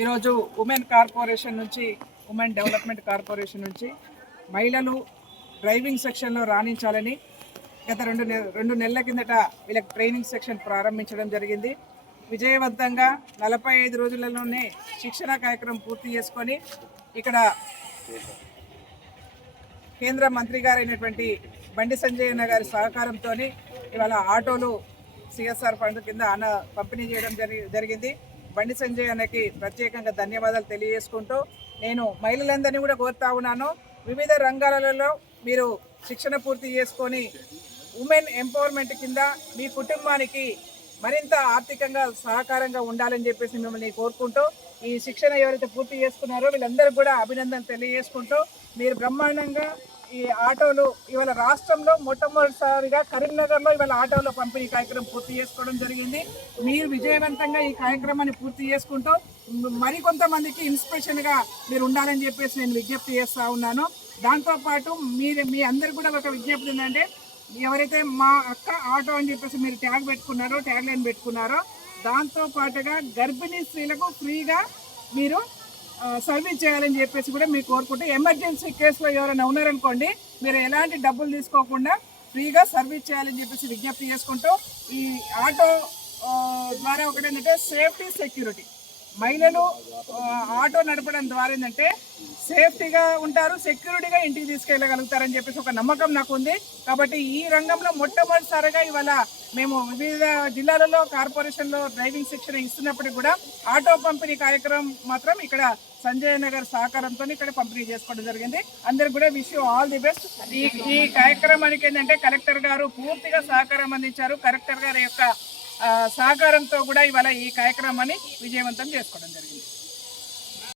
ఈరోజు women corporation నుంచి women development corporation నుంచి మహిళలు డ్రైవింగ్ సెక్షన్లో రాణించాలని గత రెండు నెలల కిందట వీళ్ళకి ట్రైనింగ్ సెక్షన్ ప్రారంభించడం జరిగింది. విజయవంతంగా 45 రోజులలోనే శిక్షణ కార్యక్రమం పూర్తి చేసుకొని ఇక్కడ కేంద్ర మంత్రి గారైనటువంటి బండి సంజయ్ అన్న గారి సహకారంతో ఇవాళ ఆటోలు సిఎస్ఆర్ ఫండ్ కింద పంపిణీ చేయడం జరిగింది. బండి సంజయ్ అన్నకి ప్రత్యేకంగా ధన్యవాదాలు తెలియజేసుకుంటూ నేను మహిళలందరినీ కూడా కోరుతా ఉన్నాను, వివిధ రంగాలలో మీరు శిక్షణ పూర్తి చేసుకొని ఉమెన్ ఎంపవర్మెంట్ కింద మీ కుటుంబానికి మరింత ఆర్థికంగా సహకారంగా ఉండాలని చెప్పేసి మిమ్మల్ని కోరుకుంటూ ఈ శిక్షణ ఎవరైతే పూర్తి చేసుకున్నారో వీళ్ళందరికీ కూడా అభినందన తెలియజేసుకుంటూ మీరు బ్రహ్మాండంగా ఈ ఆటోలు ఇవాళ రాష్ట్రంలో మొట్టమొదటిసారిగా కరీంనగర్లో ఇవాళ ఆటోలో పంపిణీ కార్యక్రమం పూర్తి చేసుకోవడం జరిగింది. మీరు విజయవంతంగా ఈ కార్యక్రమాన్ని పూర్తి చేసుకుంటూ మరికొంతమందికి ఇన్స్పిరేషన్గా మీరు ఉండాలని చెప్పేసి నేను విజ్ఞప్తి చేస్తూ ఉన్నాను. దాంతోపాటు మీ అందరికి కూడా ఒక విజ్ఞప్తి ఏంటంటే, ఎవరైతే మా అక్క ఆటో అని చెప్పేసి మీరు ట్యాగ్ లైన్ పెట్టుకున్నారో దాంతోపాటుగా గర్భిణీ స్త్రీలకు ఫ్రీగా మీరు సర్వీస్ చేయాలని చెప్పేసి కూడా మీరు కోరుకుంటే, ఎమర్జెన్సీ కేసులో ఎవరైనా ఉన్నారనుకోండి మీరు ఎలాంటి డబ్బులు తీసుకోకుండా ఫ్రీగా సర్వీస్ చేయాలని చెప్పేసి విజ్ఞప్తి చేసుకుంటూ, ఈ ఆటో ద్వారా ఒకటేంటంటే సేఫ్టీ సెక్యూరిటీ, మహిళలు ఆటో నడపడం ద్వారా ఏంటంటే సేఫ్టీగా ఉంటారు, సెక్యూరిటీగా ఇంటికి తీసుకెళ్ళగలుగుతారని చెప్పేసి ఒక నమ్మకం నాకు ఉంది. కాబట్టి ఈ రంగంలో మొట్టమొదటిసారిగా ఇవాళ మేము వివిధ జిల్లాలలో కార్పొరేషన్లో డ్రైవింగ్ శిక్షణ ఇస్తున్నప్పటికీ కూడా ఆటో పంపిణీ కార్యక్రమం మాత్రం ఇక్కడ సంజయ్ నగర్ సహకారంతో ఇక్కడ పంపిణీ చేసుకోవడం జరిగింది. అందరికి కూడా wish you all the best. ఈ కార్యక్రమానికి ఏంటంటే కలెక్టర్ గారు పూర్తిగా సహకారం అందించారు. కలెక్టర్ గారి యొక్క సహకారంతో కూడా ఇవాళ ఈ కార్యక్రమాన్ని విజయవంతం చేసుకోవడం జరిగింది.